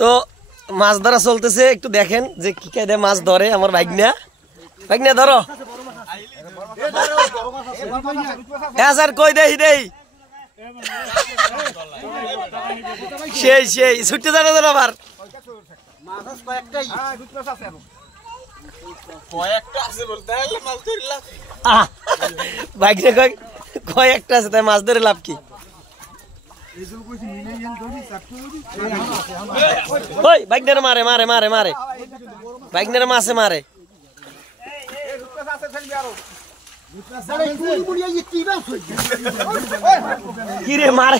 তো মাছ ধরা চলতেছে, একটু দেখেন যে কি কায়দায় মাছ ধরে আমার ভাগ্না। ভাগ্না ধরো, স্যার কই দেই দেই সেই সেই ছুটতে জানা জানা আবার ভাগ্নে কয়েকটা আছে, তাই মাছ ধরে লাভ কি? ওই ভাগ্নের মারে মারে মারে মারে ভাগ্নের মাছে মারে। কিরে মারে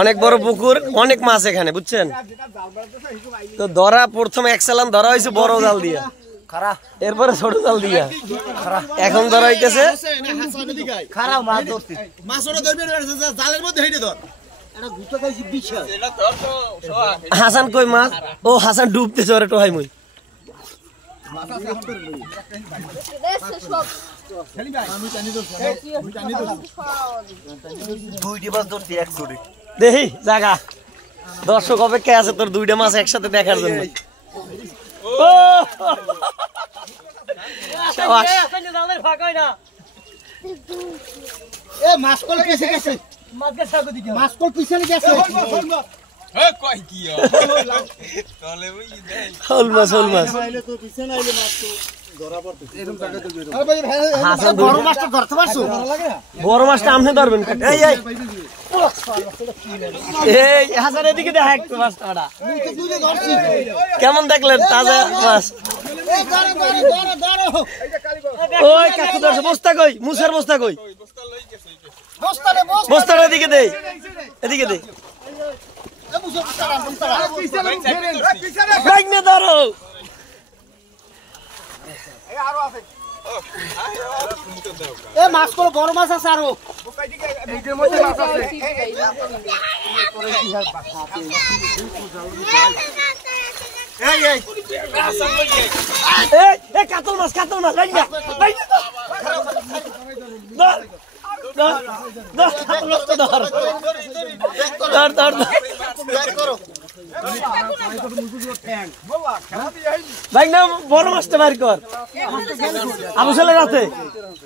অনেক বড় পুকুর, অনেক মাছ এখানে, বুঝছেন? তো ধরা প্রথমে এক সালাম ধরা হয়েছে বড় জাল দিয়া, এরপরে ছোট জাল দিয়া, এখন ধরা হইতেছে হাসান। কই মাছ? ও হাসান ডুবতেছে, ওরে টোহাই মই। দেখি জাগা দর্শক অপেক্ষা আছে তোর দুইটা মাছ একসাথে দেখার জন্য। বড় মাছটা আপনি ধরবেন, কেমন দেখলেন তাজা মাছ? ওই কাকু ধরছে, বস্তা কই? মুসার বস্তা কই? বস্তাটা এদিকে দে, এদিকে দে, ধরো। মাছ করো, বড় মাছ আছে আরো। কাতল মাছ, কাতল মাছ, ভাই না বড় মাছটা বাড়ি কর, আবু সালের আছে।